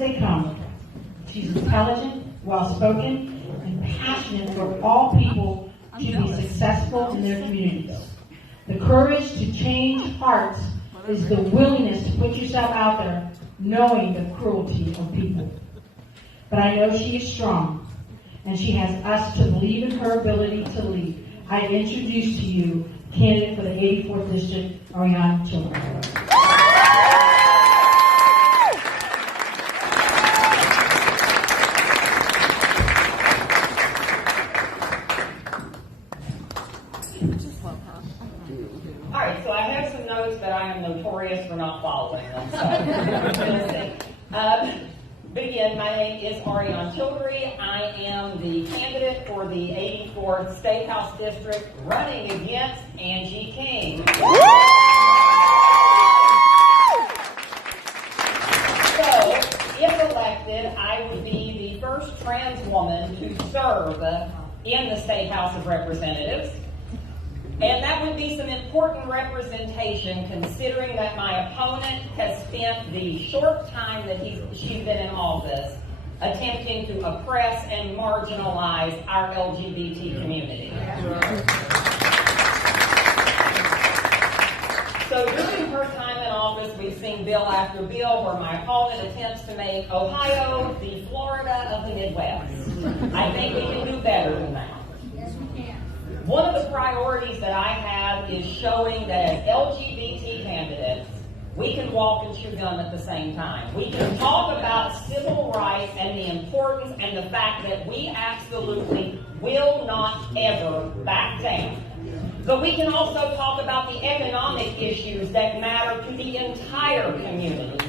they come. She's intelligent, well-spoken, and passionate for all people to be successful in their communities. The courage to change hearts is the willingness to put yourself out there knowing the cruelty of people. But I know she is strong, and she has us to believe in her ability to lead. I introduce to you candidate for the 84th District, Arienne Childrey. All right, so I have some notes that I am notorious for not following them. So, begin. My name is Arienne Childrey. I am the candidate for the 84th State House District, running against Angie King. So, if elected, I would be the first trans woman to serve in the State House of Representatives. And that would be some important representation, considering that my opponent has spent the short time that she's been in office attempting to oppress and marginalize our LGBT community. So during her time in office, we've seen bill after bill where my opponent attempts to make Ohio the Florida of the Midwest. I think we can do better than that. One of the priorities that I have is showing that as LGBT candidates, we can walk and chew gum at the same time. We can talk about civil rights and the importance and the fact that we absolutely will not ever back down. But we can also talk about the economic issues that matter to the entire community.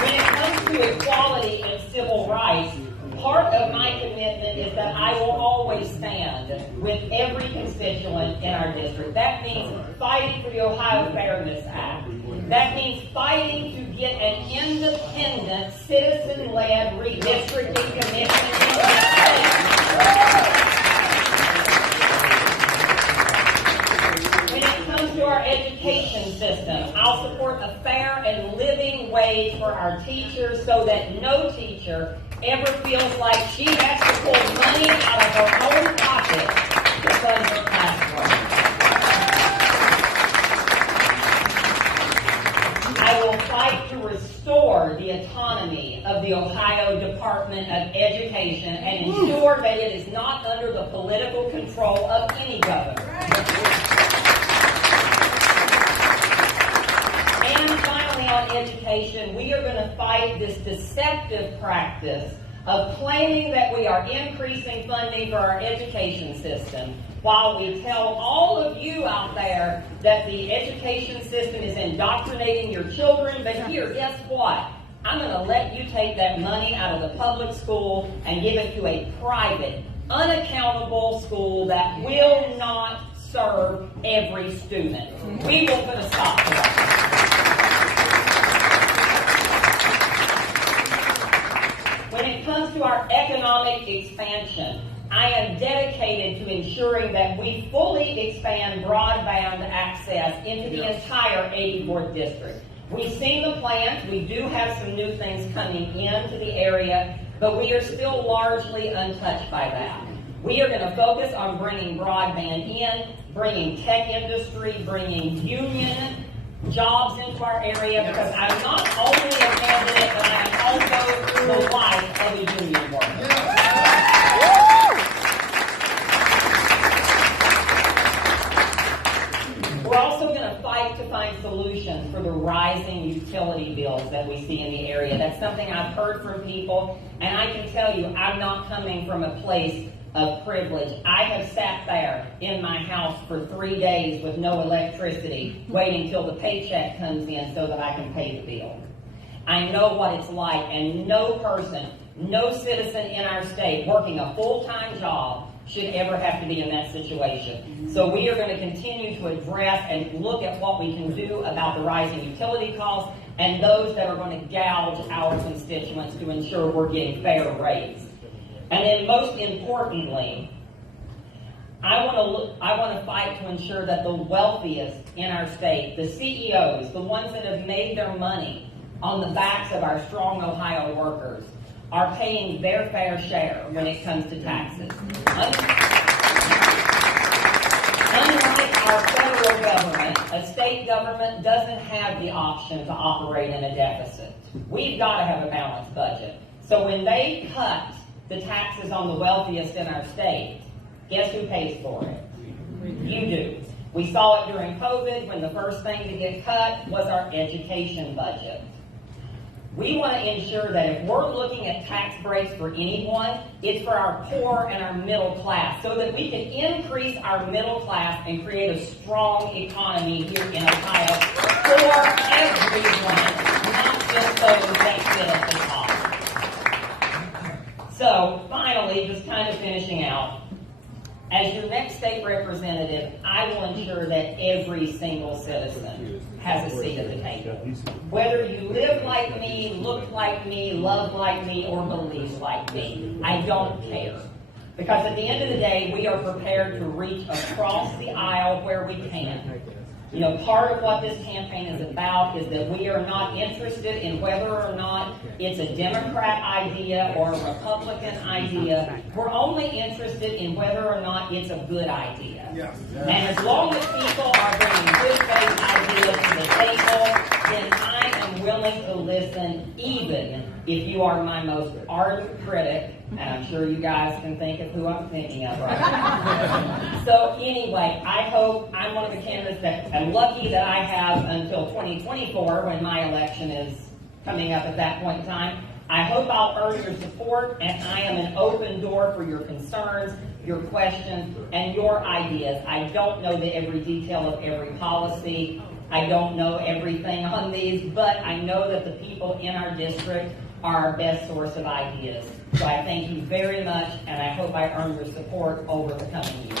When it comes to equality and civil rights, part of my commitment is that I will always stand with every constituent in our district. That means fighting for the Ohio Fairness Act. That means fighting to get an independent, citizen-led redistricting commission in the state. When it comes to our education system, I'll support a fair and living wage for our teachers so that no teacher ever feels like she has to pull money out of her own pocket to fund her classroom. I will fight to restore the autonomy of the Ohio Department of Education and ensure that it is not under the political control of any governor. On education, we are going to fight this deceptive practice of claiming that we are increasing funding for our education system while we tell all of you out there that the education system is indoctrinating your children. But here, guess what? I'm going to let you take that money out of the public school and give it to a private, unaccountable school that will not serve every student. We will put a stop to that. When it comes to our economic expansion, I am dedicated to ensuring that we fully expand broadband access into the entire 84th District. We've seen the plans. We do have some new things coming into the area, but we are still largely untouched by that. We are going to focus on bringing broadband in, bringing tech industry, bringing union jobs into our area, because I'm not only a candidate, but I'm also the wife of a union worker. We're also going to fight to find solutions for the rising utility bills that we see in the area. That's something I've heard from people, and I can tell you I'm not coming from a place of privilege. I have sat there in my house for 3 days with no electricity, waiting till the paycheck comes in so that I can pay the bill. I know what it's like, and no person, no citizen in our state working a full-time job should ever have to be in that situation. So we are going to continue to address and look at what we can do about the rising utility costs and those that are going to gouge our constituents to ensure we're getting fair rates. And then most importantly, I want to fight to ensure that the wealthiest in our state, the CEOs, the ones that have made their money on the backs of our strong Ohio workers are paying their fair share when it comes to taxes. Unlike our federal government, a state government doesn't have the option to operate in a deficit. We've got to have a balanced budget. So when they cut the taxes on the wealthiest in our state, guess who pays for it? You do. We saw it during COVID when the first thing to get cut was our education budget. We want to ensure that if we're looking at tax breaks for anyone, it's for our poor and our middle class, so that we can increase our middle class and create a strong economy here in Ohio for everyone, not just those that sit at the top. So, finally, just kind of finishing out, as your next state representative, I will ensure that every single citizen has a seat at the table. Whether you live like me, look like me, love like me, or believe like me, I don't care. Because at the end of the day, we are prepared to reach across the aisle where we can. You know, part of what this campaign is about is that we are not interested in whether or not it's a Democrat idea or a Republican idea. We're only interested in whether or not it's a good idea. And as long as people are bringing good faith ideas to the table, then I am willing to listen, even if you are my most ardent critic, and I'm sure you guys can think of who I'm thinking of right now. So anyway, I hope I'm one of the candidates that I'm lucky that I have until 2024 when my election is coming up at that point in time. I hope I'll earn your support, and I am an open door for your concerns, your questions, and your ideas. I don't know every detail of every policy. I don't know everything on these, but I know that the people in our district are our best source of ideas. So I thank you very much, and I hope I earn your support over the coming years.